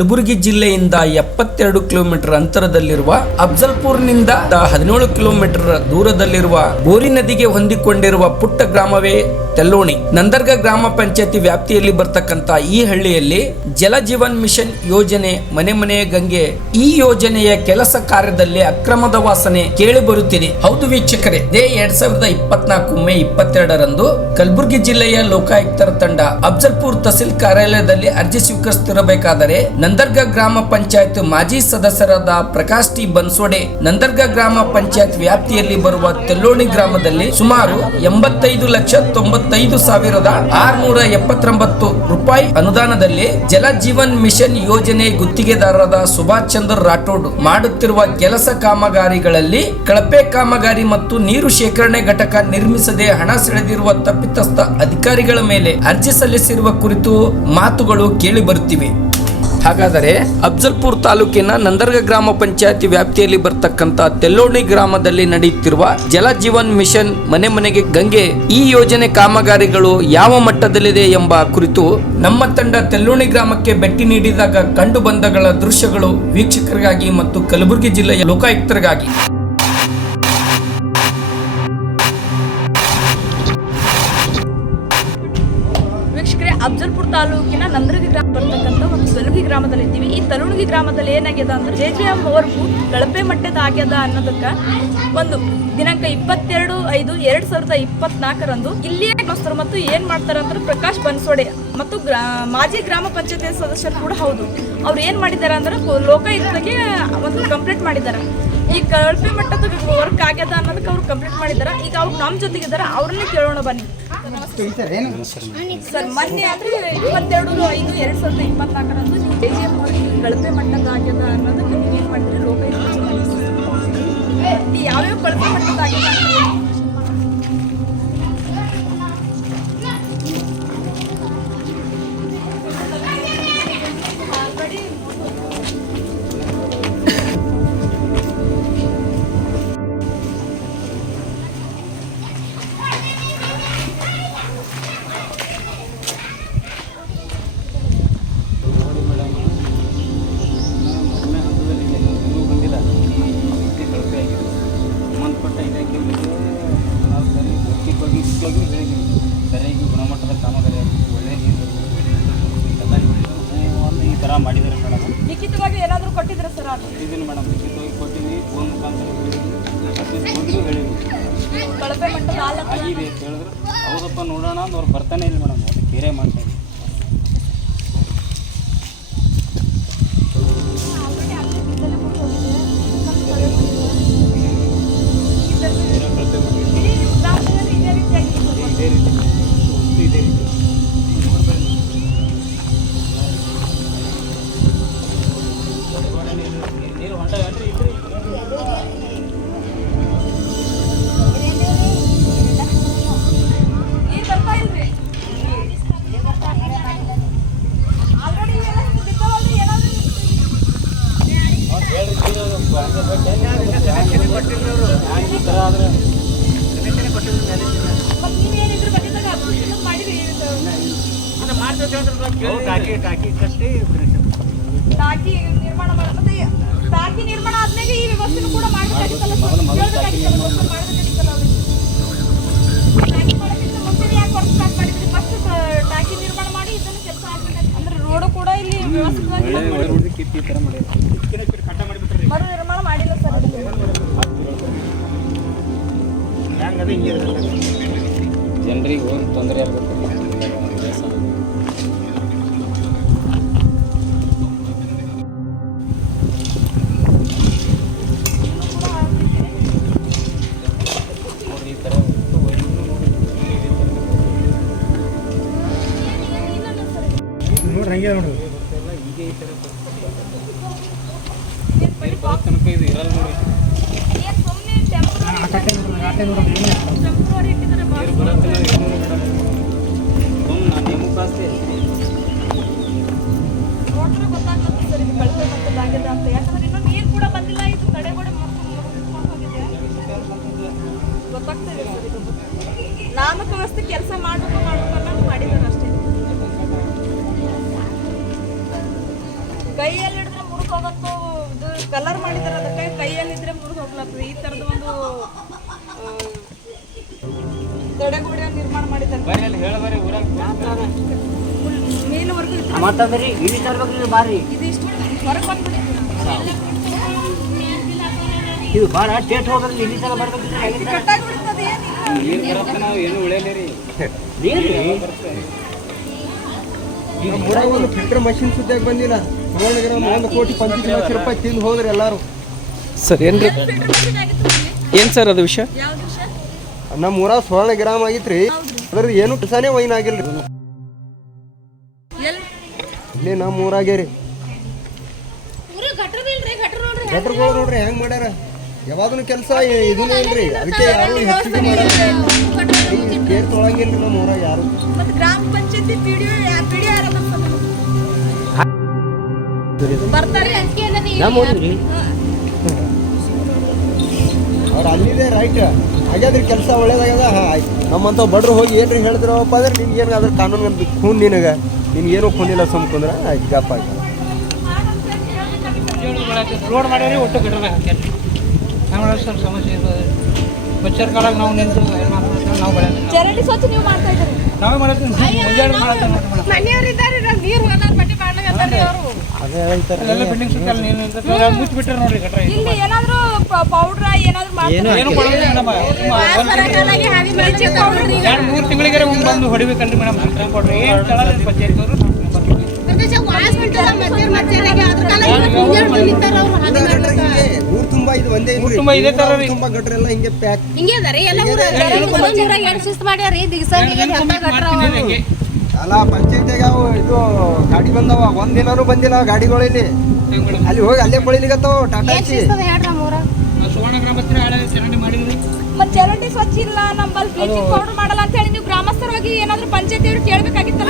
ಕಲಬುರಗಿ ಜಿಲ್ಲೆಯಿಂದ ಎಪ್ಪತ್ತೆರಡು ಕಿಲೋಮೀಟರ್ ಅಂತರದಲ್ಲಿರುವ ಅಫ್ಜಲ್ಪುರ್ನಿಂದ ಹದಿನೇಳು ಕಿಲೋಮೀಟರ್ ದೂರದಲ್ಲಿರುವ ಬೋರಿ ನದಿಗೆ ಹೊಂದಿಕೊಂಡಿರುವ ಪುಟ್ಟ ಗ್ರಾಮವೇ ತೆಲ್ಲೋಣಿ. ನಂದರ್ಗ ಗ್ರಾಮ ಪಂಚಾಯತಿ ವ್ಯಾಪ್ತಿಯಲ್ಲಿ ಬರ್ತಕ್ಕಂತ ಈ ಹಳ್ಳಿಯಲ್ಲಿ ಜಲ ಜೀವನ್ ಮಿಷನ್ ಯೋಜನೆ, ಮನೆ ಮನೆ ಗಂಗೆ ಈ ಯೋಜನೆಯ ಕೆಲಸ ಕಾರ್ಯದಲ್ಲಿ ಅಕ್ರಮದ ವಾಸನೆ ಕೇಳಿ ಬರುತ್ತಿದೆ. ಹೌದು ವೀಕ್ಷಕರೇ ದೇ ಎರಡ್ ಸಾವಿರದ ಇಪ್ಪತ್ನಾಲ್ಕು ಮೇ ಇಪ್ಪತ್ತೆರಡರಂದು ಕಲಬುರಗಿ ಜಿಲ್ಲೆಯ ಲೋಕಾಯುಕ್ತರ ತಂಡ ಅಫ್ಜಲ್ಪುರ್ ತಹಸೀಲ್ ಕಾರ್ಯಾಲಯದಲ್ಲಿ ಅರ್ಜಿ ಸ್ವೀಕರಿಸುತ್ತಿರಬೇಕಾದರೆ ನಂದರ್ಗ ಗ್ರಾಮ ಪಂಚಾಯತ್ ಮಾಜಿ ಸದಸ್ಯರಾದ ಪ್ರಕಾಶ್ ಟಿ ಬನ್ಸೋಡೆ ನಂದರ್ಗ ಗ್ರಾಮ ಪಂಚಾಯತ್ ವ್ಯಾಪ್ತಿಯಲ್ಲಿ ಬರುವ ತೆಲ್ಲೋಣಿ ಗ್ರಾಮದಲ್ಲಿ ಸುಮಾರು ಎಂಬತ್ತೈದು ಲಕ್ಷ ತೊಂಬತ್ತೈದು ಸಾವಿರದ ಆರ್ನೂರ ಎಪ್ಪತ್ತೊಂಬತ್ತು ರೂಪಾಯಿ ಅನುದಾನದಲ್ಲಿ ಜಲ ಜೀವನ್ ಮಿಷನ್ ಯೋಜನೆ ಗುತ್ತಿಗೆದಾರರಾದ ಸುಭಾಷ್ ಚಂದ್ರ ರಾಠೋಡ್ ಮಾಡುತ್ತಿರುವ ಕೆಲಸ ಕಾಮಗಾರಿಗಳಲ್ಲಿ ಕಳಪೆ ಕಾಮಗಾರಿ ಮತ್ತು ನೀರು ಶೇಖರಣೆ ಘಟಕ ನಿರ್ಮಿಸದೆ ಹಣ ಸೆಳೆದಿರುವ ತಪ್ಪಿತಸ್ಥ ಅಧಿಕಾರಿಗಳ ಮೇಲೆ ಅರ್ಜಿ ಸಲ್ಲಿಸಿರುವ ಕುರಿತು ಮಾತುಗಳು ಕೇಳಿ ಬರುತ್ತಿವೆ. ಹಾಗಾದರೆ ಅಫ್ಜಲ್ಪುರ್ ತಾಲೂಕಿನ ನಂದರ್ಗ ಗ್ರಾಮ ಪಂಚಾಯತಿ ವ್ಯಾಪ್ತಿಯಲ್ಲಿ ಬರ್ತಕ್ಕಂಥ ತೆಲ್ಲೋಣಿ ಗ್ರಾಮದಲ್ಲಿ ನಡೆಯುತ್ತಿರುವ ಜಲ ಜೀವನ್ ಮಿಷನ್ ಮನೆ ಮನೆಗೆ ಗಂಗೆ ಈ ಯೋಜನೆ ಕಾಮಗಾರಿಗಳು ಯಾವ ಮಟ್ಟದಲ್ಲಿದೆ ಎಂಬ ಕುರಿತು ನಮ್ಮ ತಂಡ ತೆಲ್ಲೋಣಿ ಗ್ರಾಮಕ್ಕೆ ಭೇಟಿ ನೀಡಿದಾಗ ಕಂಡು ಬಂದಗಳ ದೃಶ್ಯಗಳು ವೀಕ್ಷಕರಿಗಾಗಿ ಮತ್ತು ಕಲಬುರಗಿ ಜಿಲ್ಲೆಯ ಲೋಕಾಯುಕ್ತರಿಗಾಗಿ. ವೀಕ್ಷಕರೇ, ಅಫ್ಜಲ್ಪುರ್ ತಾಲೂಕಿನ ನಂದ್ರಗಿ ಗ್ರಾಮ ಬರ್ತಕ್ಕಂಥ ಒಂದು ಇದ್ದೀವಿ ಈ ತರುಣಗಿ ಗ್ರಾಮದಲ್ಲಿ ಏನಾಗ್ಯದ ಅಂದ್ರೆ ಜೆ ಜೆ ಎಂ ಅವ್ರಿಗೂ ಗಳಪೆ ಮಟ್ಟದ ಆಗ್ಯದ ಅನ್ನೋದಕ್ಕೆ ಒಂದು ದಿನಾಂಕ ಇಪ್ಪತ್ತೆರಡು ಐದು ಎರಡ್ ಸಾವಿರದ ಇಪ್ಪತ್ನಾಲ್ಕರಂದು ಇಲ್ಲಿಯೇ ಗ್ರಾಮಸ್ಥರು ಮತ್ತು ಏನ್ ಮಾಡ್ತಾರೆ ಅಂದ್ರೆ ಪ್ರಕಾಶ್ ಬನ್ಸೋಡೆ ಮತ್ತು ಮಾಜಿ ಗ್ರಾಮ ಪಂಚಾಯತಿ ಸದಸ್ಯರು ಕೂಡ ಹೌದು. ಅವ್ರು ಏನ್ ಮಾಡಿದ್ದಾರೆ ಅಂದ್ರೆ ಲೋಕಾಯುಕ್ತಗೆ ಒಂದು ಕಂಪ್ಲೇಂಟ್ ಮಾಡಿದ್ದಾರೆ. ಈ ಕಳಪೆ ಮಟ್ಟದ ವರ್ಕ್ ಆಗ್ಯದ ಅನ್ನೋದಕ್ಕೆ ಅವ್ರು ಕಂಪ್ಲೀಟ್ ಮಾಡಿದ್ದಾರೆ. ಈಗ ಅವ್ರು ನಮ್ಮ ಜೊತೆಗಿದ್ದಾರೆ, ಅವ್ರನ್ನೇ ಕೇಳೋಣ ಬನ್ನಿ. ಸರ್ ಮೊನ್ನೆ ಆದರೆ ಇಪ್ಪತ್ತೆರಡು ಐದು ಎರಡು ಸಾವಿರದ ಇಪ್ಪತ್ನಾಲ್ಕರಂದು ನೀವು ಕೆ ಜಿ ಎಫ್ ಕಳಪೆ ಮಟ್ಟದ ಆಗ್ಯದ ಅನ್ನೋದನ್ನು ನೀವು ಏನು ಮಾಡಿದ್ರಿ ಈ ಯಾವ್ಯಾವ ಕಳಪೆ ಮಟ್ಟದ ಆಗ್ಯದ ಥರ ಮಾಡಿದ್ದಾರೆ ಮೇಡಮ್. ಲಿಖಿತವಾಗಿ ಏನಾದರೂ ಕೊಟ್ಟಿದ್ರ ಸರ್ ಇದನ್ನು ಮೇಡಮ್ ಲಿಖಿತವಾಗಿ ಕೊಟ್ಟಿದ್ದೀನಿ. ಫೋನ್ ಮುಖಾಂತರ ಹೇಳಿದ್ವಿ ಕಳಪೆ ಆಗಿದೆ ಅಂತ ಹೇಳಿದ್ರು. ಹೌದಪ್ಪ ನೋಡೋಣ ಅಂತ ಅವ್ರು ಬರ್ತಾನೆ ಇಲ್ಲ ಮೇಡಮ್. ಅದು ಬೇರೆ ಮಾಡ್ತಾ ನೀರು ಸರ್ ಇದು ನಾಮಕ ವ್ಯವಸ್ಥೆ ಕೆಲಸ ಮಾಡಬೇಕು ಮಾಡಬೇಕು ಕಲರ್ ಮಾಡಿದಾರೆ ಅದಕ್ಕೆ ಕೈಯಲ್ಲಿದ್ರೆ ಮುರಿದು ಹೋಗ್ಲತ್ತದ ಈ ಥರದ ಒಂದು ತಡೆಗೋಡೆ ನಿರ್ಮಾಣ ಮಾಡಿದ್ದಾರೆ ಮೇಲ್ವರೆಗೂ. ಮತ್ತಂದ್ರಿ ಇಳಿ ತರ್ಬೇಕ್ರಿ ಬಾರಿ. ಇದಿಷ್ಟು ಹೊರಗೆ ಬಂದ್ಬಿಟ್ಟಿದೆ ಇದು ಭಾಳ ಟೇಟ್ ಹೋದ್ರೆ ಇಲ್ಲಿ. ನೀರು ಒಂದು ಫಿಲ್ಟರ್ ಮಷಿನ್ ಸುದ್ದಿಯಾಗಿ ಬಂದಿಲ್ಲ. ಸುವರ್ಣಗಿರ ಒಂದು ಕೋಟಿ ಪಂಚೀಸ್ ಲಕ್ಷ ರೂಪಾಯಿ ತಿಂದು ಹೋದ್ರಿ ಎಲ್ಲಾರು. ಸರ್ ಏನ್ರಿ? ಏನ್ ಸರ್ ಅದು ವಿಷಯ? ನಮ್ಮ ಊರ ಸುವರ್ಣ ಗ್ರಾಮ ಆಗಿತ್ರಿ. ಅದ್ರ ಏನು ಪಿಸಾನೇ ವೈನ್ ಆಗಿಲ್ರಿ. ಎಲ್ಲಿ ಇಲ್ಲಿ ನಮ್ಮ ಊರಾಗೆ ರೀ. ಗಟ್ರಗಳು ನೋಡ್ರಿ ಹೆಂಗ್ ಮಾಡ್ಯಾರ? ಯಾವಾಗಲೂ ಕೆಲಸ ಇದನ್ನೇ ಇಲ್ರಿ ಅದಕ್ಕೆ ಯಾರು ಹೆಚ್ಚಿಗೆ ಮಾಡಲ್ಲ. ಕೇರ್ ತೊಳಂಗಿಲ್ರಿ ನಮ್ಮ ಊರಾಗ ಯಾರು. ಮತ್ತೆ ಗ್ರಾಮ ಪಂಚಾಯತಿ ಬರ್ತಾರೆ ನಮ್ಮ ಅವ್ರು ಅಲ್ಲಿದೆ ರೈಟ್ ಹಾಗಾದ್ರೆ ಕೆಲಸ ಒಳ್ಳೇದಾಗ್ಯದ? ಹಾ ಆಯ್ತು. ನಮ್ಮಂತ ಬಡ್ರು ಹೋಗಿ ಏನ್ರಿ ಹೇಳಿದ್ರಪ್ಪ ಅಂದ್ರೆ ನಿನ್ಗೆ ಏನು ಅದ್ರ ಕಾನೂನು ಖೂನ್ ನಿನಗೆ? ನಿನ್ಗೇನು ಖೂನಿಲ್ಲ ಸುಮ್ಕುಂದ್ರ ಆಯ್ತು ಗಪ್ಪ ಆಯ್ತು. ರೋಡ್ ಮಾಡ್ಯಾರಿ ಒಟ್ಟು ಸ್ವಲ್ಪ ಸಮಸ್ಯೆ ಇರ್ತದೆ ಬಚ್ಚರ್ ಕಾಲಾಗ ನಾವು ನಿಂತು ನಾವು ಚರಂಡಿ ಸ್ವಚ್ಛ ನೀವು ಮಾಡ್ತಾ ಇದ್ದೀರಿ? ನಾವೇ ಮಾಡತ್ತೀವಿ ಮುಂಜಾನೆ ಮಾಡತ್ತೀವಿ ನೋಡಿ ಮೇಡಮ್ ಮನೆಯವರಿದ್ದಾರೆ ನೀರು ಬಟ್ಟೆ ಮಾಡ್ಲಾಗತ್ತಾರೆ ಅವರು ಅದೇ ಬಿಲ್ಡಿಂಗ್ ಸುತ್ತಲ್ಲ ನೀನು ಮುಚ್ಚಿ ಬಿಟ್ಟಾರ ನೋಡ್ರಿ ಗಟ್ರ ಇಲ್ಲಿ ಏನಾದ್ರು ಪೌಡ್ರ ಏನಾದ್ರು ಮಾಡ್ತಾರೆ? ಏನು ಕೊಡೋದಿಲ್ಲ ಮೇಡಮ್. ಎರಡು ಮೂರು ತಿಂಗಳಿಗೆ ಒಂದು ಬಂದು ಹೊಡಿಬೇಕಲ್ರಿ ಮೇಡಮ್. ಕೊಡ್ರಿ ಏನು ಕೇಳಲ್ಲ ಪಂಚಾಯತ್ ಅವರು ಊರ್ ತುಂಬಾ ಇದು ಒಂದೇ. ತುಂಬಾ ಇದೇ ತರ ರೀ. ತುಂಬಾ ಗಟ್ರ ಎಲ್ಲ ಹಿಂಗೆ ಪ್ಯಾಕ್ ಹಿಂಗೆ ಎಲ್ಲ ಊರ ಎರಡು ಶಿಸ್ತು ಮಾಡ್ಯಾರ ದಿಗ್ಸಂಗಿ ಹಂಗೆ ಅಲ್ಲ ಪಂಚಾಯತಿಯಾಗ ಅವು ಇದು ಗಾಡಿ ಬಂದವ ಒಂದ್ ದಿನಾನು ಬಂದಿಲ್ಲ ಗಾಡಿಗಳು ಇಲ್ಲಿ. ಅಲ್ಲಿ ಹೋಗಿ ಅಲ್ಲೇ ಬಳಿಲಿಗತ್ತವ ಟಾಟಾ ಹಚ್ಚಿ ಸುವರ್ಣ ಗ್ರಾಮ ಚರಂಡಿ ಮಾಡಿದ್ರಿ? ಮತ್ತೆ ಚರಂಡಿ ಸ್ವಚ್ಛ ಇಲ್ಲ ನಮ್ಮಲ್ಲಿ ಬ್ಲೀಚಿಂಗ್ ಪೌಡರ್ ಮಾಡಲ್ಲ ಅಂತ ಹೇಳಿ ನೀವು ಗ್ರಾಮಸ್ಥರವಾಗಿ ಏನಾದ್ರು ಪಂಚಾಯತಿ ಅವ್ರು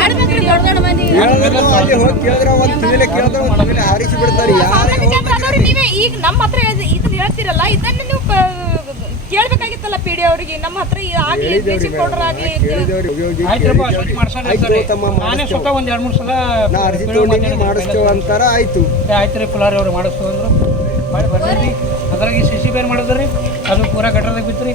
ಮಾಡ್ಬೇಕ್ರಿ ದೊಡ್ಡ ದೊಡ್ಡ ಮಂದಿ. ಅಲ್ಲಿ ಹೋಗಿ ಕೇಳಿದ್ರೆ ಒಂದು ತಿವಿಲೆ ಕೇಳಿದ್ರ ಒಂದು ತಿವಿಲೆ ಹಾರಿಸಿ ಬಿಡ್ತಾರೆ. ನೀವೇ ಈಗ ನಮ್ಮ ಹತ್ರ ಇದನ್ನ ಹೇಳ್ತಿರಲ್ಲ ಇದನ್ನ ನೀವು ಪ- ಕೇಳ್ಬೇಕಾಗಿತ್ತಲ್ಲ ಪಿ ಡಿ ಅವರಿಗೆ? ನಮ್ಮ ಹತ್ರ ಆಗ್ಲಿ ಬ್ಲೀಚಿಂಗ್ ಪೌಡರ್ ಆಗ್ಲಿ ಆಯ್ತ್ರಪ್ಪ ಸ್ವಚ್ಛ ಮಾಡ್ಸೋಣ ಆಯ್ತು ತಮ್ಮ ನಾನೇ ಮಾಡಿಸ್ತೇವೆ. ಸ್ವತಃ ಒಂದ್ ಎರಡು ಮೂರು ಸಲ ನಾ ಅರ್ಜಿ ಬಿಡುವು ತಗೊಂಡಿನಿ ಮಾತಾಡಿದ್ದೆ. ಮಾಡಿಸ್ತೇವೆ ಅಂತಾರ ಆಯ್ತು. ಏ ಆಯ್ತು ರೀ ಪುಲಾರಿ ಅವ್ರು ಮಾಡಿಸ್ತು ಅಂದ್ರು. ಮಾಡಿ ಬರ್ರಿ. ಅದ್ರಾಗ ಈ ಸಿ ಸಿ ಬೇರೆ ಮಾಡಿದ್ರಿ ಅದು ಪೂರಾ ಗಟ್ಟರದಾಗ ಬಿತ್ತು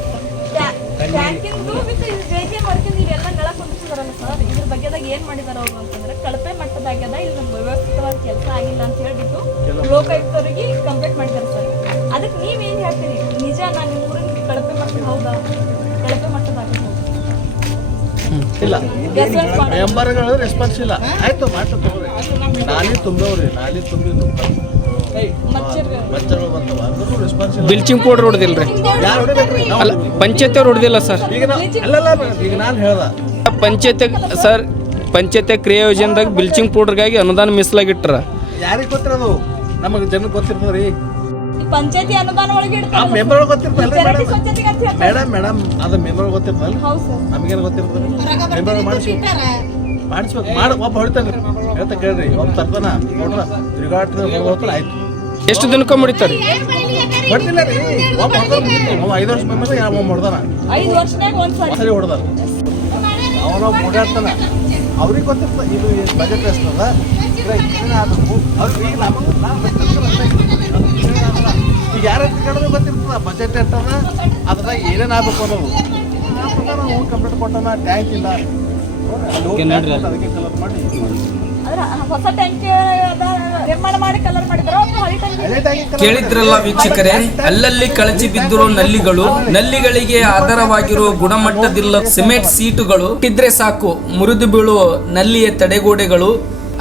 ಟ್ಯಾಂಕಿಂದು ವಿತ್ ಜೆ ವರ್ಕಿಂದ ಇವೆಲ್ಲ ನೆಲ ಕುಂದಿಸಿದಾರಲ್ಲ ಸರ್ ಇದ್ರ ಬಗ್ಗೆದಾಗ ಏನ್ ಮಾಡಿದಾರ ಅವರು ಅಂತಂದ್ರೆ ಕಳಪೆ ಮಟ್ಟದಾಗ್ಯದ ಇಲ್ಲಿ ನಮ್ಗೆ ವ್ಯವಸ್ಥಿತವಾದ ಕೆಲಸ ಆಗಿಲ್ಲ ಅಂತ ಹೇಳ್ಬಿಟ್ಟು ಲೋಕಾಯುಕ್ತರಿಗೆ ಕಂಪ್ಲೇಂಟ್ ಮಾಡಿದ್ದಾರೆ ನೀವೇನ್ ಹೇಳ್ತೀರಿ? ನಿಜ ನಾನು ನಿಮ್ಮ ಊರಿನ ಕಳಪೆ ಮಟ್ಟ ಹೌದಾ? ಕಳಪೆ ಮಟ್ಟದಾಗ ಇಲ್ಲ. ರೆಸ್ಪಾನ್ಸ್ ಮೆಂಬರ್ಗಳು ರೆಸ್ಪಾನ್ಸ್ ಇಲ್ಲ. ಆಯ್ತು ಮಾತು ತಗೋರಿ. ನಾಲಿ ತುಂಬವ್ರಿ ನಾಲಿ ತುಂಬಿ ಮಚ್ಚರ್ ಮಚ್ಚಗಳು ಬಂದವ. ಅಂದ್ರೂ ರೆಸ್ಪಾನ್ಸ್ ಇಲ್ಲ. ಬ್ಲೀಚಿಂಗ್ ಪೌಡರ್ ಹೊಡೆದಿಲ್ರಿ. ಯಾರು ಹೊಡಿಬೇಕ್ರಿ ಅಲ್ಲ ಪಂಚಾಯತ್ ಅವ್ರು ಹೊಡೆದಿಲ್ಲ ಸರ್. ಈಗ ಅಲ್ಲಲ್ಲ ಈಗ ನಾನು ಹೇಳ್ದ. ಪಂಚಾಯತಿ ಸರ್ ಪಂಚಾಯತ್ ಕ್ರಿಯಾ ಯೋಜನೆದಾಗ ಬ್ಲೀಚಿಂಗ್ ಪೌಡರ್ಗಾಗಿ ಅನುದಾನ ಮೀಸಲಾಗಿಟ್ರ. ಯಾರಿಗೆ ಗೊತ್ತಿರೋದು? ನಮಗೆ ಜನಕ್ಕೆ ಗೊತ್ತಿರ್ತದ್ರಿ. ಪಂಚಾಯತಿ ಅನುದಾನ ಒಳಗೆ ಇಡ್ತಾರೆ ಮೆಂಬರ್ ಚರಂಡಿ ಮೇಡಮ್ ಸ್ವಚ್ಛತೆಗೆ ಅಂತ ಹೇಳ್ತಾರೆ. ಮೇಡಮ್ ಮೇಡಮ್ ಅದು ಮೆಂಬರ್ ಗೊತ್ತಿರ್ತಲ್ಲ ಹೌದು ಸರ್. ನಮಗೇನು ಗೊತ್ತಿರ್ತದೆ? ಮೆಂಬರ್ ಮಾಡಿಸ್ಬೇಕು ಮಾಡಿಸ್ಬೇಕು. ಮಾಡ ಒಬ್ಬ ಹೊಡಿತಾನೆ. ಹೇಳ್ತಾ ಕೇಳ್ರಿ. ಒಬ್ಬ ತರ್ತಾನ. ನೋಡ್ರ ತಿರುಗಾಟ ಹೋಗ್ತಾನೆ ಆಯ್ತು. ಎಷ್ಟು ದಿನಕ್ಕೆ ಮುಡಿತಾರೆ ರೀ. ಒಬ್ಬ ಐದು ವರ್ಷ ಮೆಂಬರ್ ಯಾವ ಒಬ್ಬ ಹೊಡ್ದಾನ. ಐದು ವರ್ಷನಾಗ ಒಂದ್ಸರಿ ಸರಿ. ಹೊಡೆದ ಅವನ ಓಡಾಡ್ತಾನ. ಅವ್ರಿಗೆ ಗೊತ್ತಿರ್ತದೆ ಇದು ಬಜೆಟ್ ಎಷ್ಟದ ಅವ್ರಿಗೆ ಈಗ ನಮಗೆ ಈಗ ಯಾರ ಕೇಳಿದ್ರೆ ಗೊತ್ತಿರ್ತದ? ಬಜೆಟ್ ಎಷ್ಟದ? ಅದ್ರಾಗ ಏನೇನು ಆಗ್ಬೇಕು ಅನ್ನೋದು. ನಾವು ಕಂಪ್ಲೀಟ್ ಕೊಟ್ಟನ ಟ್ಯಾಂಕ್ ಇಲ್ಲ ಅದಕ್ಕೆ ಕಲರ್ ಮಾಡಿ. ಅದ್ರ ಹೊಸ ಟ್ಯಾಂಕ್ ನಿರ್ಮಾಣ ಮಾಡಿ ಕಲರ್ ಮಾಡಿದ್ರು? ಹಳೆ ಟ್ಯಾಂಕ್ ಕೇಳಿದ್ರಲ್ಲ ವೀಕ್ಷಕರೇ ಅಲ್ಲಲ್ಲಿ ಕಳಚಿ ಬಿದ್ದಿರೋ ನಲ್ಲಿಗಳು ನಲ್ಲಿಗಳಿಗೆ ಆಧಾರವಾಗಿರೋ ಗುಣಮಟ್ಟದಿಲ್ಲ ಸಿಮೆಂಟ್ ಸೀಟುಗಳು. ಇದ್ರೆ ಸಾಕು ಮುರಿದು ಬೀಳುವ ನಲ್ಲಿಯ ತಡೆಗೋಡೆಗಳು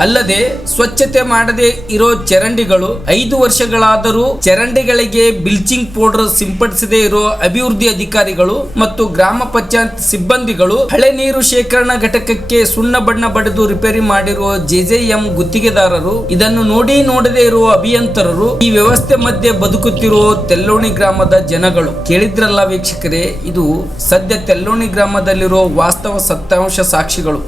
ಅಲ್ಲದೆ ಸ್ವಚ್ಛತೆ ಮಾಡದೆ ಇರೋ ಚರಂಡಿಗಳು ಐದು ವರ್ಷಗಳಾದರೂ ಚರಂಡಿಗಳಿಗೆ ಬಿಲ್ಚಿಂಗ್ ಪೌಡರ್ ಸಿಂಪಡಿಸದೇ ಇರೋ ಅಭಿವೃದ್ಧಿ ಅಧಿಕಾರಿಗಳು ಮತ್ತು ಗ್ರಾಮ ಪಂಚಾಯತ್ ಸಿಬ್ಬಂದಿಗಳು ಹಳೆ ನೀರು ಶೇಖರಣಾ ಘಟಕಕ್ಕೆ ಸುಣ್ಣ ಬಣ್ಣ ಬಡಿದು ರಿಪೇರಿ ಮಾಡಿರುವ ಜೆಜೆಎಂ ಗುತ್ತಿಗೆದಾರರು, ಇದನ್ನು ನೋಡಿ ನೋಡದೆ ಇರುವ ಅಭಿಯಂತರರು ಈ ವ್ಯವಸ್ಥೆ ಮಧ್ಯೆ ಬದುಕುತ್ತಿರುವ ತೆಲ್ಲೋಣಿ ಗ್ರಾಮದ ಜನಗಳು. ಕೇಳಿದ್ರಲ್ಲ ವೀಕ್ಷಕರೇ, ಇದು ಸದ್ಯ ತೆಲ್ಲೋಣಿ ಗ್ರಾಮದಲ್ಲಿರೋ ವಾಸ್ತವ ಸತ್ಯಾಂಶ ಸಾಕ್ಷಿಗಳು.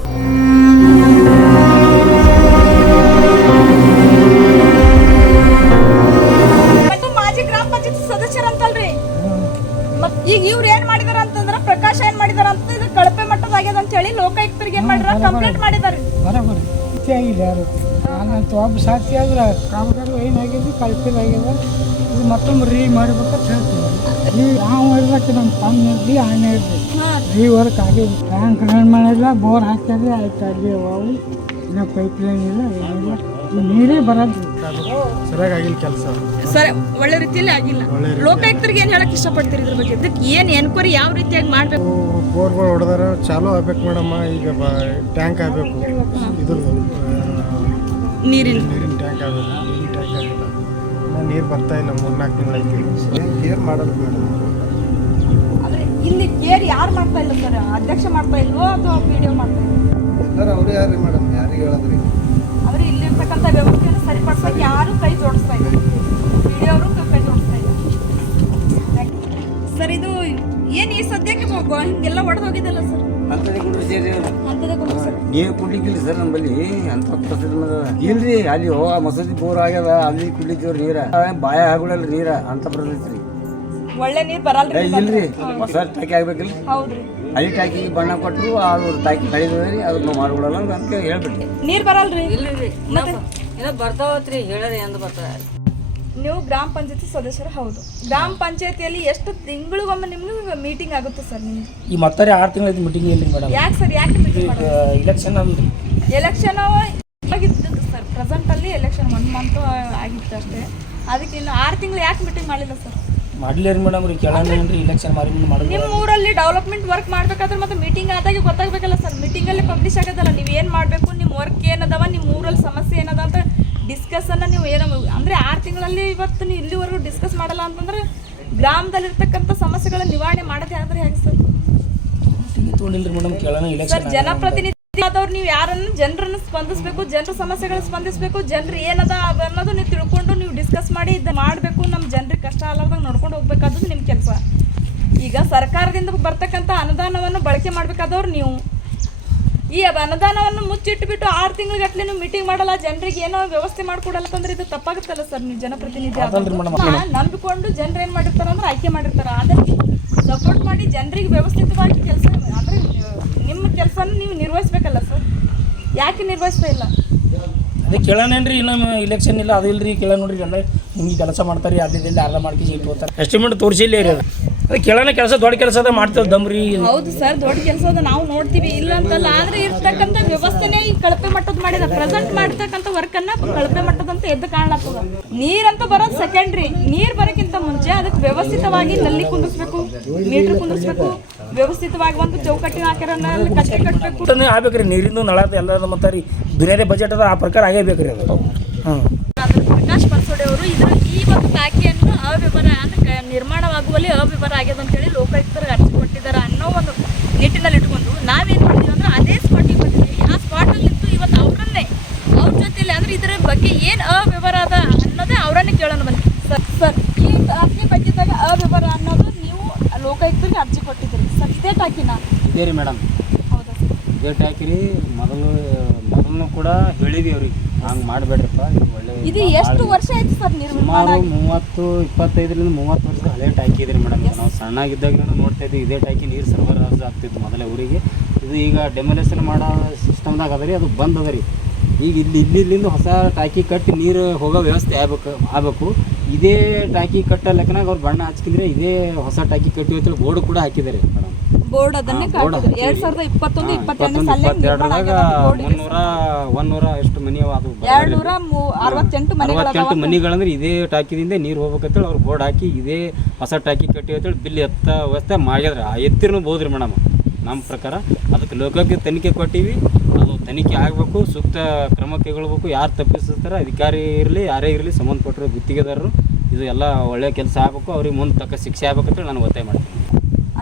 ಒಬ್ಬ ಸಾಕ್ಷಿ ಆದ್ರೆ ಕಾಮಗಾರಿ ಏನಾಗಿದೆ ಕಲ್ಪಿಲ್ ಆಗ್ಯದ ಇದು ಮತ್ತೊಮ್ಮೆ ರೀ ಮಾಡ್ಬೇಕಂತ ಹೇಳ್ತೀವಿ ರೀ ನಾವು ಇರ್ಬೇಕು ನಮ್ಮ ತಮ್ಮ ಇರಲಿ ಅಣ್ಣ ಇರಲಿ. ರೀ ವರ್ಕ್ ಆಗಿದೆ ಟ್ಯಾಂಕ್ ರನ್ ಮಾಡಿಲ್ಲ ಬೋರ್ ಹಾಕ್ತಾರೆ ಆಯ್ತು ಅಲ್ಲಿ ಅವು ಇನ್ನೂ ಪೈಪ್ ಲೈನ್ ಇಲ್ಲ ಏನಿಲ್ಲ. ನೀರೇ ಬರೋದು ಸರಿಯಾಗಿ ಆಗಿಲ್ಲ ಕೆಲಸ. ಸರ್ ಒಳ್ಳೆ ರೀತಿಯಲ್ಲಿ ಆಗಿಲ್ಲ. ಲೋಕಾಯುಕ್ತರಿಗೆ ಏನು ಹೇಳಕ್ ಇಷ್ಟಪಡ್ತೀರಿ ಇದ್ರ ಬಗ್ಗೆ? ಇದಕ್ಕೆ ಏನು ಎನ್ಕ್ವೈರಿ ಯಾವ ರೀತಿಯಾಗಿ ಮಾಡ್ಬೇಕು? ಬೋರ್ಗಳು ಹೊಡೆದಾರ ಚಾಲೂ ಆಗ್ಬೇಕು ಮೇಡಮ್ಮ ಈಗ ಬ ಟ್ಯಾಂಕ್ ಆಗಬೇಕು. ಇದ್ರದ್ದು. ನೀರಿನ ನೀರಿನ ಟ್ಯಾಂಕ್ ಆಗಬೇಕು ನೀರಿನ ಟ್ಯಾಂಕ್ ಆಗಿಲ್ಲ ಇನ್ನ ನೀರು ಬರ್ತಾ ಇಲ್ಲ ಮೂರ್ನಾಲ್ಕು ತಿಂಗಳಾಯ್ತು ಕೇರ್ ಮಾಡೋದು ಮೇಡಮ್ ಅಂದ್ರೆ ಇಲ್ಲಿ ಕೇರ್ ಯಾರು ಮಾಡ್ತಾ ಇಲ್ಲ ಸರ್? ಅಧ್ಯಕ್ಷ ಮಾಡ್ತಾ ಇಲ್ವೋ ಅಥವಾ ಪಿ ಡಿ ಮಾಡ್ತಾ ಇಲ್ಲ ಎಲ್ಲರೂ ಅವ್ರು ಯಾರು ಮೇಡಮ್ ಯಾರಿಗೆ ಹೇಳದ್ರಿ? ಅವ್ರು ಇಲ್ಲಿರ್ತಕ್ಕಂಥ ವ್ಯವಸ್ಥೆಯನ್ನು ಸರಿಪಡಿಸೋಕೆ ಯಾರು ಕೈ ಜೋಡಿಸ್ತಾ ಇಲ್ಲ. ಪಿ ಡಿ ಅವರು ಹಿಂಗೆಲ್ಲ ಹೊಡೆದೋಗಿದ್ದಲ್ಲ ಹೋಗಿದೆಲ್ಲ ಸರ್. ಅಂತದೇ ಕುಂಡ್ರಿಸ್ಯಾರಿ ಅವ್ರು. ಅಂತದೇ ಕೊಡು ಸರ್. ನೀರು ಕುಡ್ಲಿಕ್ಕಿಲ್ಲ ಸರ್ ನಮ್ಮಲ್ಲಿ. ಅಂತ ಇಲ್ರಿ ಅಲ್ಲಿ ಹೋ ಆ ಮಸೂದಿ ಬೋರ್ ಆಗ್ಯದ ಅಲ್ಲಿ ಕುಡ್ಲಿಕ್ಕೇವ್ರಿ ನೀರ. ಬಾಯ ಆಗುಳಲ್ಲ ನೀರ ಅಂತ ಬರ್ತೈತಿ ರೀ ಒಳ್ಳೆ ನೀರ್ ಬರಲ್ರಿ ಇಲ್ರಿ ಹೊಸ ಟಾಕಿ ಆಗ್ಬೇಕಿಲ್ಲ. ಹೌದ್ರಿ. ಅಲ್ಲಿ ಟಾಕಿಗೆ ಬಣ್ಣ ಕೊಟ್ಟರು ಅದು ಟಾಕಿ ಕಳಿದ್ರಿ ಅದನ್ನ ಮಾಡ್ಬಿಡಲ್ಲ ಅಂತ ಹೇಳ್ಬಿಟ್ಟು ನೀರ್ ಬರಲ್ರಿ. ಇಲ್ರಿ ಏನೋ ಬರ್ತಾವತ್ರಿ ಹೇಳ್ರಿ ಎಂದು ಬರ್ತಾವ ನೀವು ಗ್ರಾಮ ಪಂಚಾಯತಿ ಸದಸ್ಯರು ಹೌದು. ಗ್ರಾಮ ಪಂಚಾಯತಿಯಲ್ಲಿ ಎಷ್ಟು ತಿಂಗಳಿಗೊಮ್ಮೆ ನಿಮ್ಗೆ ಮೀಟಿಂಗ್ ಆಗುತ್ತೆ ಸರ್ ನಿಮ್ಗೆ? ಈ ಮತ್ತೆ ಆರು ತಿಂಗಳ ಮೀಟಿಂಗ್ ಇಲ್ಲ ಮೇಡಮ್? ಯಾಕೆ ಸರ್ ಯಾಕೆ ಮೀಟಿಂಗ್ ಇಲೆಕ್ಷನ್ ಅಲ್ರಿ ಎಲೆಕ್ಷನ್ ಆಗಿದ್ದು ಸರ್. ಪ್ರೆಸೆಂಟ್ ಅಲ್ಲಿ ಎಲೆಕ್ಷನ್ ಒನ್ ಮಂತ್ ಆಗಿತ್ತು ಅಷ್ಟೇ. ಅದಕ್ಕೆ ಇನ್ನು ಆರು ತಿಂಗಳು ಯಾಕೆ ಮೀಟಿಂಗ್ ಮಾಡಿಲ್ಲ ಸರ್? ಮಾಡ್ಲೇರಿ ಮೇಡಮ್ ರೀ ಕೇಳೋಣ ಇಲೆಕ್ಷನ್ ಮಾಡಿ ಮಾಡೋದು. ನಿಮ್ಮ ಊರಲ್ಲಿ ಡೆವಲಪ್ಮೆಂಟ್ ವರ್ಕ್ ಮಾಡ್ಬೇಕಾದ್ರೆ ಮತ್ತೆ ಮೀಟಿಂಗ್ ಆದಾಗ ಗೊತ್ತಾಗಬೇಕಲ್ಲ ಸರ್. ಮೀಟಿಂಗಲ್ಲಿ ಪಬ್ಲಿಷ್ ಆಗೋದಲ್ಲ ನೀವು ಏನು ಮಾಡಬೇಕು ನಿಮ್ಮ ವರ್ಕ್ ಏನದವ ನಿಮ್ಮ ಊರಲ್ಲಿ ಸಮಸ್ಯೆ ಏನದ ಅಂತ ಡಿಸ್ಕಸನ್ನು ನೀವು ಏನೋ ಅಂದರೆ ಆರು ತಿಂಗಳಲ್ಲಿ ಇವತ್ತು ನೀವು ಇಲ್ಲಿವರೆಗೂ ಡಿಸ್ಕಸ್ ಮಾಡಲ್ಲ ಅಂತಂದ್ರೆ ಗ್ರಾಮದಲ್ಲಿರ್ತಕ್ಕಂಥ ಸಮಸ್ಯೆಗಳ ನಿವಾರಣೆ ಮಾಡೋದೇ ಆದರೆ ಹೇಗೆ ಸರ್? ಸರ್ ಜನಪ್ರತಿನಿಧಿ ಆದವ್ರು ನೀವು ಯಾರನ್ನು ಜನರನ್ನು ಸ್ಪಂದಿಸಬೇಕು ಜನರ ಸಮಸ್ಯೆಗಳು ಸ್ಪಂದಿಸಬೇಕು ಜನರು ಏನದ ಅನ್ನೋದು ನೀವು ತಿಳ್ಕೊಂಡು ನೀವು ಡಿಸ್ಕಸ್ ಮಾಡಿ ಇದು ಮಾಡಬೇಕು ನಮ್ಮ ಜನರಿಗೆ ಕಷ್ಟ ಆಗಲಾರ್ದಂಗೆ ನೋಡ್ಕೊಂಡು ಹೋಗ್ಬೇಕಾದ್ರೂ ನಿಮ್ಮ ಕೆಲಸ. ಈಗ ಸರ್ಕಾರದಿಂದ ಬರ್ತಕ್ಕಂಥ ಅನುದಾನವನ್ನು ಬಳಕೆ ಮಾಡಬೇಕಾದವ್ರು ನೀವು. ಈ ಅನುದಾನವನ್ನು ಮುಚ್ಚಿಟ್ಬಿಟ್ಟು ಆರು ತಿಂಗಳಿಗಟ್ಟಲೆ ನೀವು ಮೀಟಿಂಗ್ ಮಾಡಲ್ಲ ಜನರಿಗೆ ಏನೋ ವ್ಯವಸ್ಥೆ ಮಾಡ್ಕೊಡಲ್ಲ ಅಂತಂದ್ರೆ ಇದು ತಪ್ಪಾಗುತ್ತಲ್ಲ ಸರ್ ನೀವು ಜನಪ್ರತಿನಿಧಿ. ನಂಬಿಕೊಂಡು ಜನರು ಏನು ಮಾಡಿರ್ತಾರ ಅಂದ್ರೆ ಆಯ್ಕೆ ಮಾಡಿರ್ತಾರ. ಅದಕ್ಕೆ ಸಪೋರ್ಟ್ ಮಾಡಿ ಜನರಿಗೆ ವ್ಯವಸ್ಥಿತವಾಗಿ ಕೆಲಸ ಅಂದ್ರೆ ನಿಮ್ಮ ಕೆಲಸನ ನೀವು ನಿರ್ವಹಿಸ್ಬೇಕಲ್ಲ ಸರ್? ಯಾಕೆ ನಿರ್ವಹಿಸ್ತಾ ಇಲ್ಲ? ಅದೇ ಕೇಳೋಣೇನ್ರಿ ಇನ್ನೊಮ್ಮೆ ಇಲೆಕ್ಷನ್ ಇಲ್ಲ ಅದಿಲ್ಲ ರೀ ಕೇಳ ನೋಡ್ರಿ ಎಲ್ಲ ಹಿಂಗೆ ಕೆಲಸ ಮಾಡ್ತಾರೆ ಅದಿಲ್ಲ ಅರ್ಧ ಮಾಡ್ಕೊಂಡು ಎಸ್ಟಿಮೇಟ್ ತೋರಿಸಿಲ್ಲ ರೀ ಅದು. ಅದೇ ಕೇಳೋಣ ಕೆಲಸ ದೊಡ್ಡ ಕೆಲಸ ಅದ ಮಾಡ್ತೇವೆ ದಮ್ರಿ. ಹೌದು ಸರ್ ದೊಡ್ಡ ಕೆಲಸ ಅದ ನಾವು ನೋಡ್ತೀವಿ. ಇಲ್ಲ ಅಂತಲ್ಲ ಆದ್ರೆ ಇರ್ತಕ್ಕಂಥ ವ್ಯವಸ್ಥೆನೇ ಈ ಕಳಪೆ ಮಟ್ಟದ ಮಾಡಿದ ಪ್ರೆಸೆಂಟ್ ಮಾಡ್ತಕ್ಕಂಥ ವರ್ಕ್ ಅನ್ನ ಕಳಪೆ ಮಟ್ಟದಂತ ಎದ್ದು ಕಾಣ್ಲಾಗ್ತದ ನೀರಂತ ಬರೋದು ಸೆಕೆಂಡ್ರಿ ನೀರ್ ಬರೋಕ್ಕಿಂತ ಮುಂಚೆ ಅದಕ್ಕೆ ವ್ಯವಸ್ಥಿತವಾಗಿ ನಲ್ಲಿ ಕುಂದಿಸ್ಬೇಕು ಮೀಟರ್ ಕುಂದಿಸ್ಬೇಕು ವ್ಯವಸ್ಥಿತವಾಗಿ ಒಂದು ಚೌಕಟ್ಟಿನ ಹಾಕಿರೋ ಕಟ್ಟಿ ಕಟ್ಟಬೇಕು ಆಗ್ಬೇಕ್ರಿ ನೀರಿಂದು ನಳ ಎಲ್ಲ ಮತ್ತೆ ರೀ ದುನಿಯಾದೇ ಬಜೆಟ್ ಅದ ಆ ಪ್ರಕಾರ ಆಗೇಬೇಕ್ರಿ ಅದು. ಹಾಂ ಪ್ರಕಾಶ್ ಪರ್ಸೋಡೆ ಅವರು ಇದರ ಈ ಒಂದು ಟಾಕಿಯನ್ನು ಅವ್ಯವಹಾರ ಅಂದ್ರೆ ನಿರ್ಮಾಣವಾಗುವಲ್ಲಿ ಅವ್ಯವಹಾರ ಆಗ್ಯದ ಅಂತೇಳಿ ಲೋಕಾಯುಕ್ತರಿಗೆ ಅರ್ಜಿ ಕೊಟ್ಟಿದ್ದಾರೆ ಅನ್ನೋ ಒಂದು ನಿಟ್ಟಿನಲ್ಲಿ ಇಟ್ಕೊಂಡು ನಾವೇನು ಮಾಡ್ತೀವಿ ಅಂದ್ರೆ ಅದೇ ಸ್ಪಾಟಿಗೆ ಬಂದಿದ್ದೀವಿ. ಆ ಸ್ಪಾಟಲ್ಲಿ ನಿಂತು ಇವತ್ತು ಅವರನ್ನೇ ಅವ್ರ ಜೊತೆಲಿ ಅಂದ್ರೆ ಇದರ ಬಗ್ಗೆ ಏನು ಅವ್ಯವಹಾರ ಅದ ಅನ್ನೋದೇ ಅವರನ್ನೇ ಕೇಳೋಣ ಬನ್ನಿ. ಸರ್ ಸರ್ ಈ ಅರ್ಜಿ ಬಗ್ಗೆದಾಗ ಅವ್ಯವಹಾರ ಅನ್ನೋದು ನೀವು ಲೋಕಾಯುಕ್ತರಿಗೆ ಅರ್ಜಿ ಕೊಟ್ಟಿದ್ದೀರಿ. ಸರ್ ಇದೇ ಟಾಕಿನ? ಇದೇ ರೀ ಮೇಡಮ್. ಹೌದಾ ಸರ್? ಗೇಟ್ ಹಾಕಿರಿ ಮೊದಲು ಮೊದಲು ಕೂಡ ಹೇಳಿದ್ವಿ ಅವ್ರಿಗೆ. ಹಂಗೆ ಮಾಡಬೇಡ್ರಪ್ಪ ಇದು ಒಳ್ಳೆ ಇದು ಎಷ್ಟು ವರ್ಷ ಆಯ್ತು ಸರ್ ನಿರ್ಮಾಣ? ಸುಮಾರು ಮೂವತ್ತು ಇಪ್ಪತ್ತೈದರಿಂದ ಮೂವತ್ತು ವರ್ಷ ಹಳೆ ಟ್ಯಾಂಕಿ ಇದ್ರಿ ಮೇಡಮ್. ನಾವು ಸಣ್ಣಾಗಿದ್ದಾಗ ನೋಡ್ತಾ ಇದ್ವಿ ಇದೇ ಟ್ಯಾಂಕಿ ನೀರು ಸರಬರಾಜು ಆಗ್ತಿತ್ತು ಮೊದಲೇ ಊರಿಗೆ. ಇದು ಈಗ ಡೆಮೊಲೇಷನ್ ಮಾಡೋ ಸಿಸ್ಟಮ್ದಾಗ ಅದ ರೀ ಅದು ಬಂದ್ ಅದ ರೀ. ಈಗ ಇಲ್ಲಿ ಇಲ್ಲಿ ಇಲ್ಲಿಂದ ಹೊಸ ಟಾಕಿ ಕಟ್ಟಿ ನೀರು ಹೋಗೋ ವ್ಯವಸ್ಥೆ ಆಗ್ಬೇಕು ಆಗಬೇಕು. ಇದೇ ಟಾಕಿ ಕಟ್ಟೋ ಲೆಕ್ಕನಾಗ ಅವ್ರು ಬಣ್ಣ ಹಚ್ಕಿದ್ರೆ ಇದೇ ಹೊಸ ಟಾಕಿ ಕಟ್ಟಿ ಅಂತೇಳಿ ಬೋರ್ಡ್ ಕೂಡ ಹಾಕಿದ್ದಾರೆ ಮೇಡಮ್. ಬೋರ್ಡ್ ಅದನ್ನೇ ಎರಡ್ ಸಾವಿರದ ಇಪ್ಪತ್ತೊಂದು ಇಪ್ಪತ್ತೆರಡರಾಗ. ಮುನ್ನೂರ ಒಂದೂರ ಎಷ್ಟು ಮನಿ ಅದು ಎರಡ್ ನೂರ ಮೂ- ಅರವತ್ತೆಂಟು ಮನೆಗಳು ಅರವತ್ತೆಂಟು ಮನಿಗಳಂದ್ರೆ ಇದೇ ಟಾಕಿದಿಂದ ನೀರು ಹೋಗ್ಬೇಕಂತೇಳಿ ಅವ್ರು ಬೋರ್ಡ್ ಹಾಕಿ ಇದೇ ಹೊಸ ಟಾಕಿ ಕಟ್ಟಿ ಅಂತೇಳಿ ಬಿಲ್ ಎತ್ತ ವ್ಯವಸ್ಥೆ ಮಾಡಿದ್ರೆ ಆ ಎತ್ತಿರನು ಬೋದ್ರಿ ಮೇಡಮ್. ನಮ್ಮ ಪ್ರಕಾರ ಅದಕ್ಕೆ ಲೋಕಕ್ಕೆ ತನಿಖೆ ಕೊಟ್ಟಿವಿ. ಅದು ತನಿಖೆ ಆಗಬೇಕು ಸೂಕ್ತ ಕ್ರಮ ಕೈಗೊಳ್ಬೇಕು. ಯಾರು ತಪ್ಪಿಸ್ತಾರೆ ಅಧಿಕಾರಿ ಇರಲಿ ಯಾರೇ ಇರಲಿ ಸಂಬಂಧಪಟ್ಟರು ಗುತ್ತಿಗೆದಾರರು ಇದು ಎಲ್ಲ ಒಳ್ಳೆಯ ಕೆಲಸ ಆಗಬೇಕು. ಅವ್ರಿಗೆ ಮುಂದೆ ತಕ್ಕ ಶಿಕ್ಷೆ ಆಗ್ಬೇಕಂತೇಳಿ ನಾನು ಒತ್ತಾಯ ಮಾಡ್ತೀನಿ.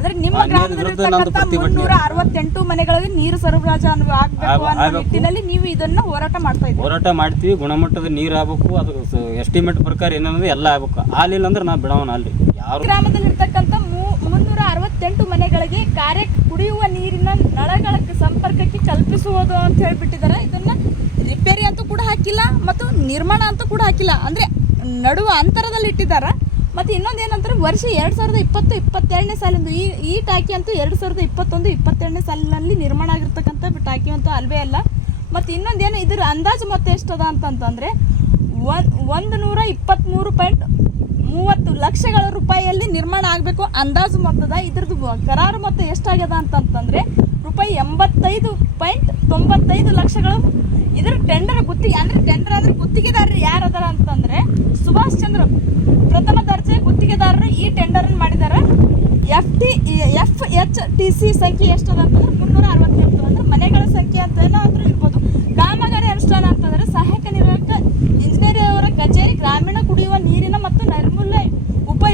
ಅಂದ್ರೆ ನಿಮ್ಮ ಆ ನೀರಿನ ವಿರುದ್ಧ ನಂದು ಪ್ರತಿಭಟನೆ. ಮುನ್ನೂರ ಅರವತ್ತೆಂಟು ಮನೆಗಳಿಗೆ ನೀರು ಸರಬರಾಜು ಆಗಬೇಕು ಆಗ್ಬೇಕು ಅನ್ನೋ ಆಗ್ಬೇಕು. ನಿಟ್ಟಿನಲ್ಲಿ ನೀವು ಇದನ್ನ ಹೋರಾಟ ಮಾಡ್ತಾ ಇದ್ದೀರಿ. ಹೋರಾಟ ಮಾಡ್ತೀವಿ ಗುಣಮಟ್ಟದ ನೀರು ಆಗ್ಬೇಕು ಅದು ಎಸ್ಟಿಮೇಟ್ ಪ್ರಕಾರ ಏನನ್ನೋದು ಎಲ್ಲ ಆಗ್ಬೇಕು. ಆಲಿಲ್ಲ ಅಂದ್ರೆ ನಾ ಬಿಡವನ ಅಲ್ಲಿ. ಯಾರು ಗ್ರಾಮದಲ್ಲಿರ್ತಕ್ಕಂಥ ಮೂ- ಮುನ್ನೂರ ಅರವತ್ತೆಂಟು ಮನೆಗಳಿಗೆ ಕಾರ್ಯ ಕುಡಿಯುವ ನೀರಿನ ನಳಗಳ ಸಂಪರ್ಕಕ್ಕೆ ಕಲ್ಪಿಸುವುದು ಅಂತ ಹೇಳ್ಬಿಟ್ಟಿದ್ದಾರೆ. ಇದನ್ನ ರಿಪೇರಿ ಅಂತೂ ಕೂಡ ಹಾಕಿಲ್ಲ ಮತ್ತು ನಿರ್ಮಾಣ ಅಂತೂ ಕೂಡ ಹಾಕಿಲ್ಲ. ಅಂದ್ರೆ ನಡುವ ಅಂತರದಲ್ಲಿ ಇಟ್ಟಿದ್ದಾರೆ ಮತ್ತು ಇನ್ನೊಂದು ಏನಂತಾರೆ ವರ್ಷ ಎರಡು ಸಾವಿರದ ಇಪ್ಪತ್ತು, ಇಪ್ಪತ್ತೆರಡನೇ ಸಾಲಿಂದು, ಈ ಈ ಟಾಕಿ ಅಂತೂ ಎರಡು ಸಾವಿರದ ಇಪ್ಪತ್ತೊಂದು, ಇಪ್ಪತ್ತೆರಡನೇ ಸಾಲಿನಲ್ಲಿ ನಿರ್ಮಾಣ ಆಗಿರ್ತಕ್ಕಂಥ ಟಾಕಿ ಅಂತೂ ಅಲ್ವೇ ಅಲ್ಲ. ಮತ್ತು ಇನ್ನೊಂದೇನು ಇದ್ರ ಅಂದಾಜು ಮೊತ್ತ ಎಷ್ಟದ ಅಂತಂತಂದರೆ, ಒನ್ ಒಂದು ನೂರ ಇಪ್ಪತ್ತ್ಮೂರು ಪಾಯಿಂಟ್ ಮೂವತ್ತು ಲಕ್ಷಗಳ ರೂಪಾಯಿಯಲ್ಲಿ ನಿರ್ಮಾಣ ಆಗಬೇಕು ಅಂದಾಜು ಮೊತ್ತದ. ಇದ್ರದ್ದು ಕರಾರು ಮೊತ್ತ ಎಷ್ಟಾಗ್ಯದ ಅಂತಂತಂದರೆ, ರೂಪಾಯಿ ಎಂಬತ್ತೈದು ಪಾಯಿಂಟ್ ತೊಂಬತ್ತೈದು ಲಕ್ಷಗಳು ಇದ್ರ ಟೆಂಡರ್ ಗುತ್ತಿಗೆ ಅಂದ್ರೆ ಟೆಂಡರ್ ಆದ್ರೆ ಗುತ್ತಿಗೆದಾರರು ಯಾರು ಅದಾರ ಅಂತಂದ್ರೆ ಸುಭಾಷ್ ಚಂದ್ರ ಪ್ರಥಮ ದರ್ಜೆ ಗುತ್ತಿಗೆದಾರರು ಈ ಟೆಂಡರ್ ಮಾಡಿದ್ದಾರೆ F T F H T C ಸಂಖ್ಯೆ ಎಷ್ಟದ ಅಂತಂದ್ರೆ ಮುನ್ನೂರ ಅರವತ್ತೆಂಟು. ಅಂದ್ರೆ ಮನೆಗಳ ಸಂಖ್ಯೆ ಅಂತ ಏನಾದ್ರೂ ಇರ್ಬೋದು. ಕಾಮಗಾರಿ ಅನುಷ್ಠಾನ ಅಂತಂದ್ರೆ ಸಹಾಯಕ ನಿರ್ವಾಹಕ ಇಂಜಿನಿಯರ್ ಅವರ ಕಚೇರಿ, ಗ್ರಾಮೀಣ ಕುಡಿಯುವ ನೀರಿನ ಮತ್ತು ನೈರ್ಮಲ್ಯ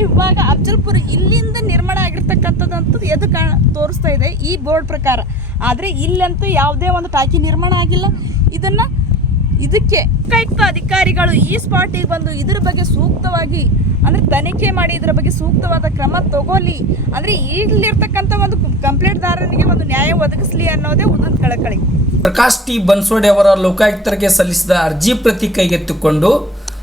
ಉಪವಿಭಾಗ ಅಫ್ಜಲ್ಪುರ ಇಲ್ಲಿಂದ ನಿರ್ಮಾಣ ಆಗಿರ್ತಕ್ಕಂಥದ್ದಂತೂ ಎದು ಕಾ ತೋರಿಸ್ತಾ ಇದೆ ಈ ಬೋರ್ಡ್ ಪ್ರಕಾರ. ಆದರೆ ಇಲ್ಲಂತೂ ಯಾವುದೇ ಒಂದು ಟಾಕಿ ನಿರ್ಮಾಣ ಆಗಿಲ್ಲ. ಇದನ್ನು ಇದಕ್ಕೆ ಉಪಯುಕ್ತ ಅಧಿಕಾರಿಗಳು ಈ ಸ್ಪಾಟಿಗೆ ಬಂದು ಇದರ ಬಗ್ಗೆ ಸೂಕ್ತವಾಗಿ ಅಂದರೆ ತನಿಖೆ ಮಾಡಿ ಇದರ ಬಗ್ಗೆ ಸೂಕ್ತವಾದ ಕ್ರಮ ತಗೋಲಿ ಅಂದರೆ ಈಗಲಿರ್ತಕ್ಕಂಥ ಒಂದು ಕಂಪ್ಲೇಂಟ್ದಾರನಿಗೆ ಒಂದು ನ್ಯಾಯ ಒದಗಿಸಲಿ ಅನ್ನೋದೇ ಒಂದು ಕಳಕಳಿ. ಪ್ರಕಾಶ್ ಟಿ. ಬನ್ಸೋಡೆ ಅವರ ಲೋಕಾಯುಕ್ತರಿಗೆ ಸಲ್ಲಿಸಿದ ಅರ್ಜಿ ಪ್ರತಿ ಕೈಗೆತ್ತಿಕೊಂಡು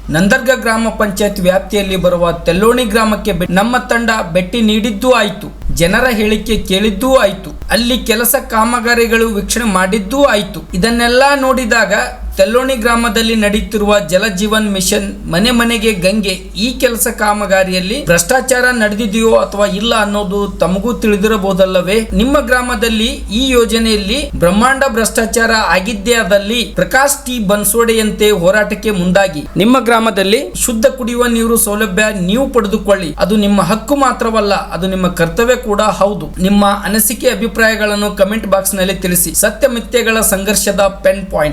ನಂದರ್ಗ ಗ್ರಾಮ ಪಂಚಾಯತ್ ವ್ಯಾಪ್ತಿಯಲ್ಲಿ ಬರುವ ತೆಲ್ಲೋಣಿ ಗ್ರಾಮಕ್ಕೆ ನಮ್ಮ ತಂಡ ಭೇಟಿ ನೀಡಿದ್ದೂ ಆಯಿತು. ಜನರ ಹೇಳಿಕೆ ಕೇಳಿದ್ದೂ ಆಯಿತು. ಅಲ್ಲಿ ಕೆಲಸ ಕಾಮಗಾರಿಗಳು ವೀಕ್ಷಣೆ ಮಾಡಿದ್ದೂ ಆಯಿತು. ಇದನ್ನೆಲ್ಲ ನೋಡಿದಾಗ ತೆಲ್ಲೋಣಿ ಗ್ರಾಮದಲ್ಲಿ ನಡೆಯುತ್ತಿರುವ ಜಲಜೀವನ್ ಮಿಷನ್ ಮನೆ ಮನೆಗೆ ಗಂಗೆ ಈ ಕೆಲಸ ಕಾಮಗಾರಿಯಲ್ಲಿ ಭ್ರಷ್ಟಾಚಾರ ನಡೆದಿದೆಯೋ ಅಥವಾ ಇಲ್ಲ ಅನ್ನೋದು ತಮಗೂ ತಿಳಿದಿರಬಹುದಲ್ಲವೇ? ನಿಮ್ಮ ಗ್ರಾಮದಲ್ಲಿ ಈ ಯೋಜನೆಯಲ್ಲಿ ಬ್ರಹ್ಮಾಂಡ ಭ್ರಷ್ಟಾಚಾರ ಆಗಿದ್ದೇ ಆದಲ್ಲಿ ಪ್ರಕಾಶ್ ಟಿ ಬನ್ಸೋಡೆಯಂತೆ ಹೋರಾಟಕ್ಕೆ ಮುಂದಾಗಿ. ನಿಮ್ಮ ಗ್ರಾಮದಲ್ಲಿ ಶುದ್ಧ ಕುಡಿಯುವ ನೀರು ಸೌಲಭ್ಯ ನೀವು ಪಡೆದುಕೊಳ್ಳಿ. ಅದು ನಿಮ್ಮ ಹಕ್ಕು ಮಾತ್ರವಲ್ಲ, ಅದು ನಿಮ್ಮ ಕರ್ತವ್ಯ ಕೂಡ ಹೌದು. ನಿಮ್ಮ ಅನಿಸಿಕೆ ಅಭಿಪ್ರಾಯಗಳನ್ನು ಕಮೆಂಟ್ ಬಾಕ್ಸ್ನಲ್ಲಿ ತಿಳಿಸಿ. ಸತ್ಯ ಮಿಥ್ಯಗಳ ಸಂಘರ್ಷದ ಪೆನ್ ಪಾಯಿಂಟ್.